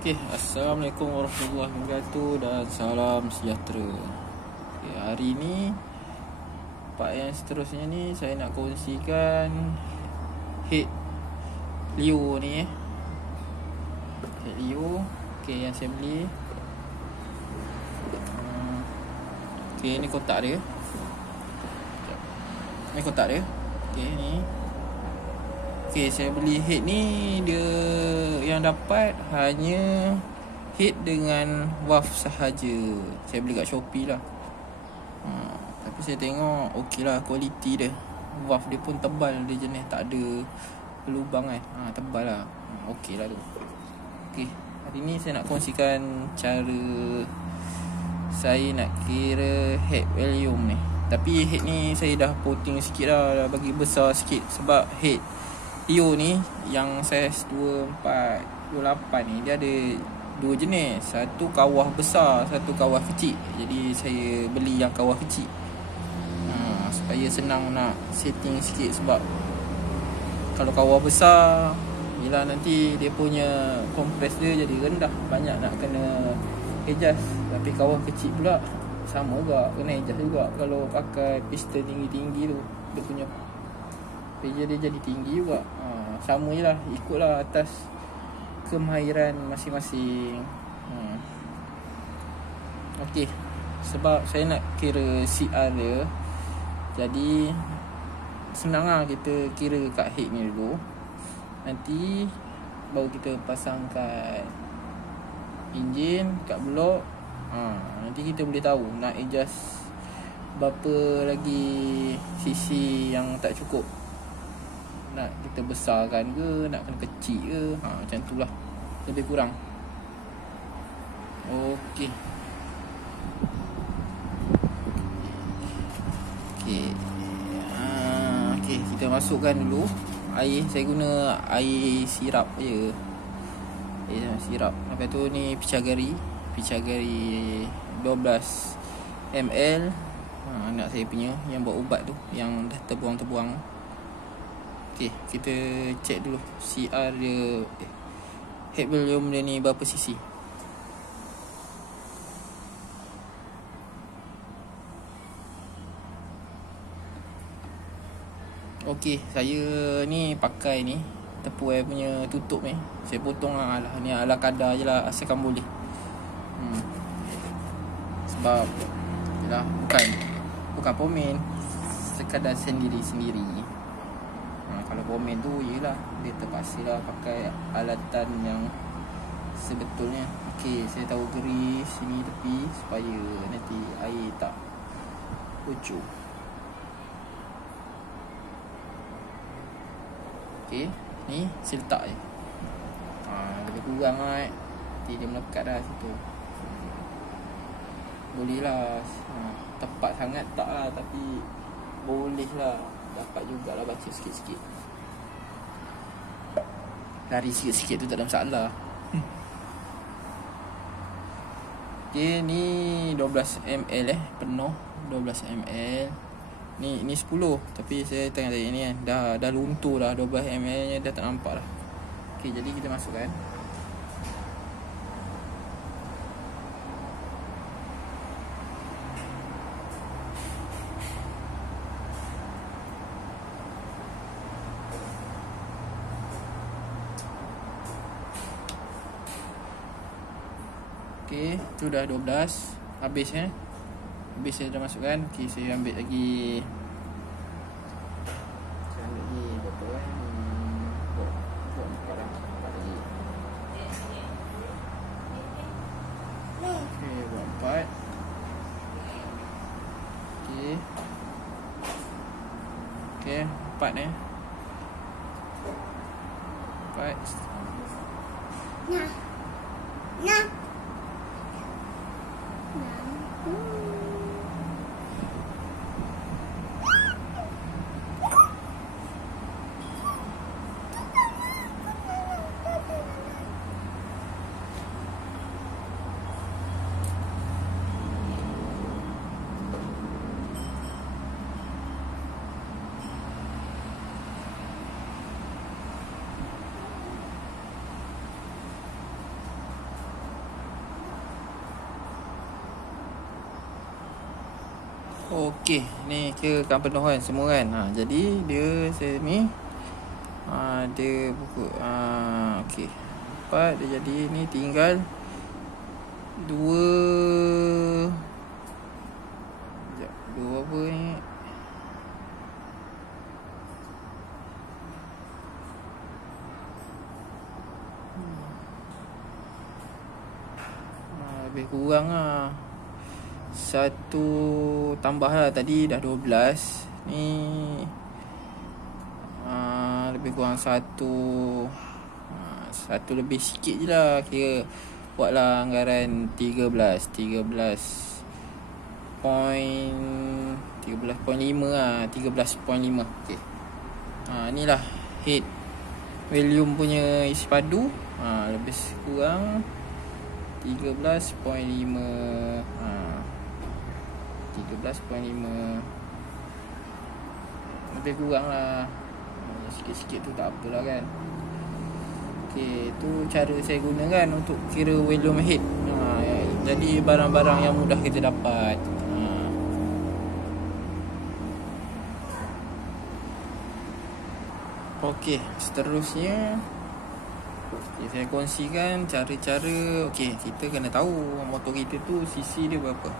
Okey, Assalamualaikum warahmatullahi wabarakatuh dan salam sejahtera. Okay, hari ni part yang seterusnya ni saya nak kongsikan head Leo ni head Leo. Okey, yang saya beli. Okey, ni kotak dia. Ni kotak dia. Okey, ni. Okay, saya beli head ni, dia yang dapat hanya head dengan waf sahaja. Saya beli kat Shopee lah. Tapi saya tengok okey lah kualiti dia. Waf dia pun tebal, dia jenis tak ada lubang kan. Tebal lah. Okey lah tu. Okay, hari ni saya nak kongsikan cara saya nak kira head volume ni. Tapi head ni saya dah potting sikit lah, dah bagi besar sikit. Sebab head Leo ni yang saiz 24, 28 ni dia ada dua jenis. Satu kawah besar, satu kawah kecil. Jadi saya beli yang kawah kecil supaya senang nak setting sikit. Sebab kalau kawah besar, yelah nanti dia punya kompres dia jadi rendah, banyak nak kena adjust. Tapi kawah kecil pula sama juga, kena adjust juga. Kalau pakai piston tinggi-tinggi tu, dia punya pressure dia jadi tinggi juga. Sama je lah, ikutlah atas kemahiran masing-masing. Okey, sebab saya nak kira CR dia, jadi senang lah kita kira kat head ni dulu. Nanti baru kita pasang kat enjin, kat blok. Nanti kita boleh tahu nak adjust berapa lagi sisi yang tak cukup. Nak kita besarkan ke, nak kena kecil ke, macam tu lah, lebih kurang. Okey. Okey, kita masukkan dulu air. Saya guna air sirap je, air sirap. Lepas tu ni picagari 12 ml. Anak saya punya yang buat ubat tu, yang dah terbuang. Okay, kita check dulu CR dia, head volume dia ni berapa cc. Okay, saya ni pakai ni Tupperware punya tutup ni. Saya potong lah, ni ala kadar je lah, asalkan boleh. Sebab yalah, bukan pomen, sekadar sendiri-sendiri. Kalau pomen tu yelah, dia terpaksa lah pakai alatan yang sebetulnya. Okey, saya tahu geris sini tepi supaya nanti air tak ucur. Okey, ni saya letak je. Lebih kurang lah nanti dia melekat dah situ. Boleh lah, tepat sangat tak lah, tapi boleh lah, dapat jugalah baca sikit-sikit. Lari sikit-sikit tu tak ada masalah. Okay, ni 12 ml penuh 12 ml. Ni 10, tapi saya tengok tadi ni kan dah luntur dah, 12 ml nya dah tak nampak dah. Okay, jadi kita masukkan. Okay, tu dah 12. Habis Habis saya dah masukkan. Okay, saya ambil lagi. Saya ambil lagi berapa buat 4 lagi. Okay, buat 4. Okay, 4 4. Nah. Okey, ni kirakan penuh kan semua kan. Jadi dia ni dia buku okey. 4 dia jadi ni tinggal 2 apa ni? Lebih kurang satu tambah lah, tadi dah 12. Ni lebih kurang satu lebih sikit je lah. Kira buatlah anggaran 13.5 lah. 13.5. Okay. Inilah head volume punya isi padu. Lebih kurang 13.5. 13.5 lebih kurang lah. Sikit-sikit tu tak apalah kan. Okay, tu cara saya gunakan untuk kira volume head. Jadi barang-barang yang mudah kita dapat. Okey, seterusnya saya kongsikan cara-cara. Okey, kita kena tahu motor kita tu cc dia berapa.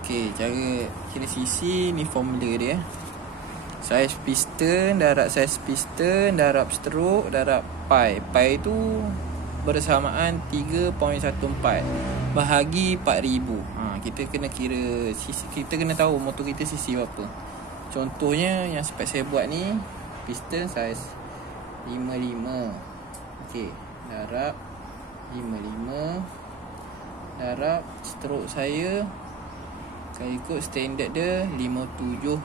Okey, cara kira cc ni formula dia. Saiz piston, darab saiz piston, darab stroke, darab pi. Pi tu bersamaan 3.14 bahagi 4000. Kita kena kira cc, kita kena tahu motor kita cc berapa. Contohnya yang spek saya buat ni, piston saiz 55. Okey, darab 55 darab stroke saya ikut standard dia 57.9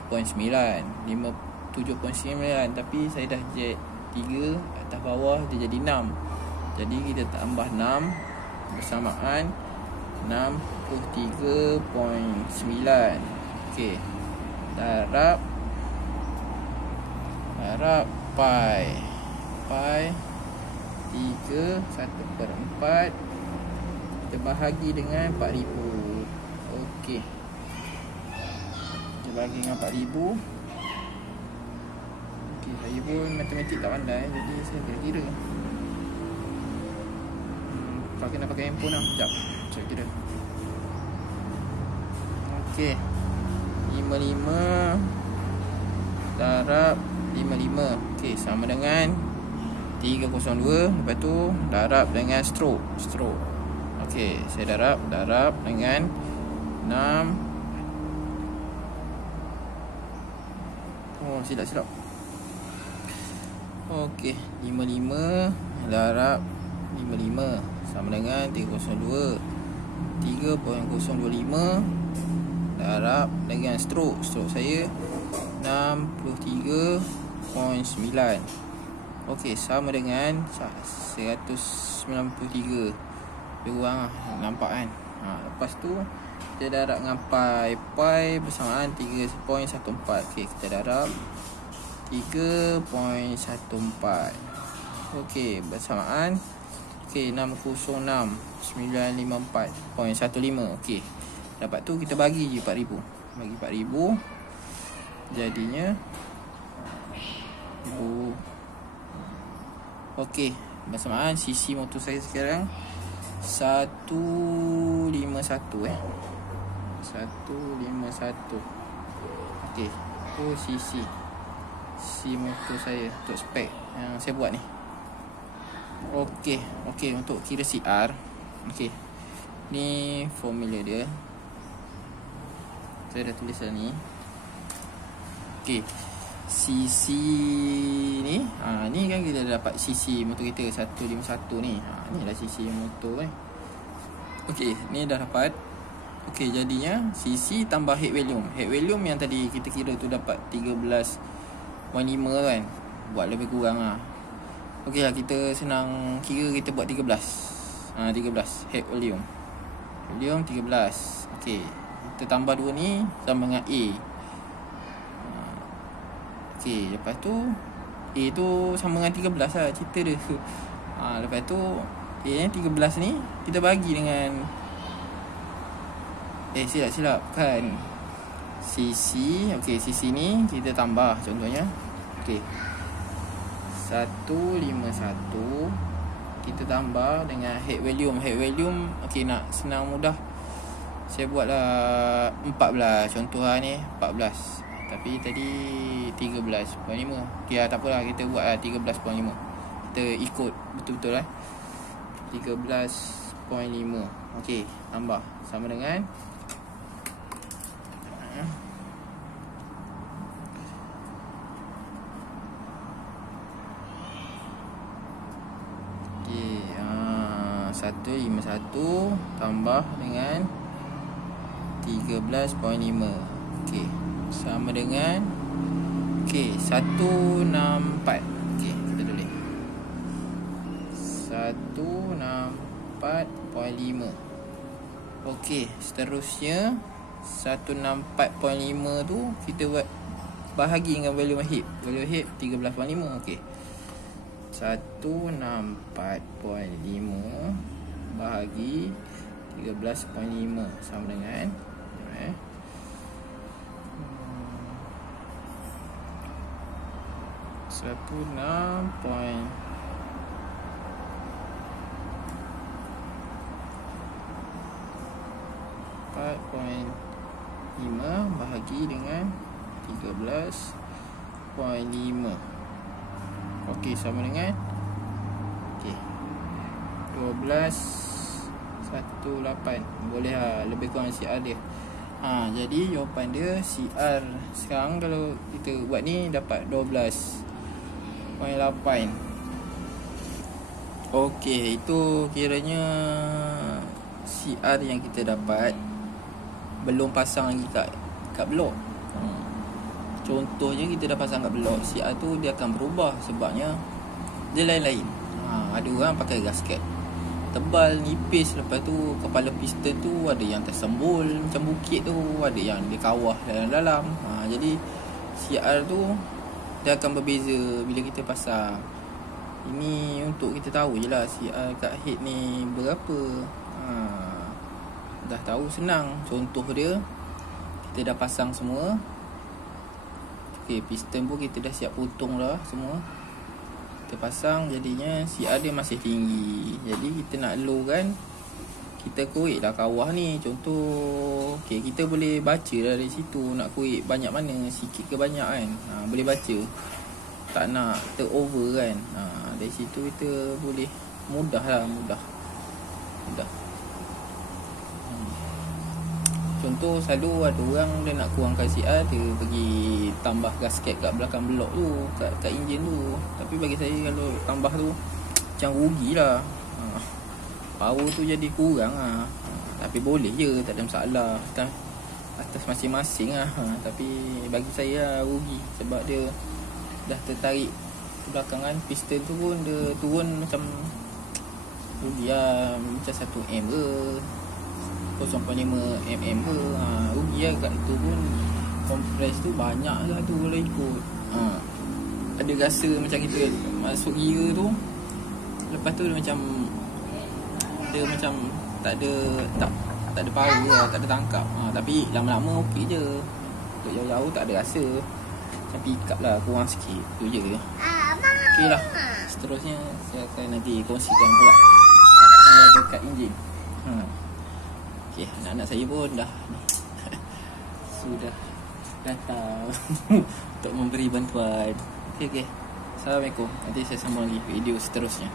tapi saya dah jet 3 atas bawah dia jadi 6. Jadi kita tambah 6 bersamaan 63.9. Okey, darab pi 3 1/4 kita bahagi dengan 4000. Okey, bagi dengan 4000. Okey, saya pun matematik tak pandai, jadi saya kira-kira. Nak pakai handphone lah. Sekejap, saya kira. Okey, 55 darab 55. Okey, sama dengan 302. Lepas tu darab dengan stroke. Okey, saya darab dengan 6. Silap. Okey, 55 darab 55 sama dengan 302. 3.025 darab dengan stroke saya 63.9. Okey, sama dengan 193. Kurang nampak kan. Lepas tu kita darab dengan pi bersamaan 3.14. Okey, kita darab 3.14. Okey, bersamaan 606.954.15. Okey, dapat tu kita bagi je 4000. Bagi 4000 jadinya okey, bersamaan cc motor saya sekarang 151. 151. Okey, tu cc motor saya untuk spek yang saya buat ni. Okey, untuk kira CR. Okey, ni formula dia. Saya dah tulis dah ni. Okey, cc ni ni kan kita dah dapat cc motor kita 151 ni. Ni dah cc motor ni. Okey, ni dah dapat. Okey, jadinya cc tambah head volume. Head volume yang tadi kita kira tu dapat 13.5 kan. Buat lebih kurang lah. Okey lah, kita senang kira, kita buat 13 head volume 13. Okey, kita tambah 2 ni sama dengan A. Okey, lepas tu A tu sama dengan 13 lah cerita dia. Lepas tu A ni 13 ni kita bagi dengan silap kan. Sisi, okey, sisi ni kita tambah contohnya. Okey. 151 kita tambah dengan head volume. Head volume okey, nak senang mudah saya buatlah 14. Contoh lah ni 14. Tapi tadi 13.5. Okey lah, tak apalah, kita buat lah 13.5. Kita ikut betul-betul lah. 13.5. Okey, tambah sama dengan okey, 151 tambah dengan 13.5. Okey, sama dengan okey 164. Okey, kita tulis 164.5. Okey, seterusnya 164.5 tu kita buat bahagi dengan volume head. Volume head 13.5. Okey, 164.5 bahagi 13.5 sama dengan 4.5 bahagi dengan 13.5. Okey, sama dengan okey 12.18. Boleh lah, lebih kurang CR dia. Jadi jawapan dia CR sekarang kalau kita buat ni dapat 12.8. Okey, itu kiranya CR yang kita dapat belum pasang lagi kat blok. Contohnya kita dah pasang kat blok, CR tu dia akan berubah sebabnya dia lain-lain. Ada orang pakai gasket tebal, nipis, lepas tu kepala piston tu ada yang tersembul macam bukit tu, ada yang di kawah dalam-dalam. Jadi CR tu dia akan berbeza bila kita pasang. Ini untuk kita tahu je lah CR kat head ni berapa. Dah tahu, senang. Contoh dia kita dah pasang semua. Okey, piston pun kita dah siap potong dah semua. Kita pasang, jadinya CR dia masih tinggi. Jadi kita nak low kan, kita korek dah kawah ni. Contoh, okey, kita boleh baca dari situ nak korek banyak mana, sikit ke banyak kan. Boleh baca. Tak nak ter-over kan. Dari situ kita boleh mudah. Contoh, selalu ada orang dia nak kurangkan CR, dia pergi tambah gasket kat belakang blok tu, kat enjin tu. Tapi bagi saya kalau tambah tu macam rugilah. Power tu jadi kurang lah. Tapi boleh je, tak ada masalah. Atas masing-masing lah. Tapi bagi saya rugi sebab dia dah tertarik ke belakang kan. Piston tu pun dia turun macam rugi lah. Macam 1M ke 0.5 mm ke. Rugi lah kat itu pun. Kompres tu banyak lah tu kalau ikut. Ada rasa macam kita masuk gear tu, lepas tu dia macam tak ada power lah, tak ada tangkap. Tapi lama-lama okey je. Untuk jauh-jauh tak ada rasa. Macam pick up lah, kurang sikit. Tu je. Okey lah. Seterusnya saya akan nanti kongsikan pula dia dekat enjin. Okey, anak-anak saya pun dah sudah datang untuk memberi bantuan. Okey. Assalamualaikum. Nanti saya sambung lagi video seterusnya.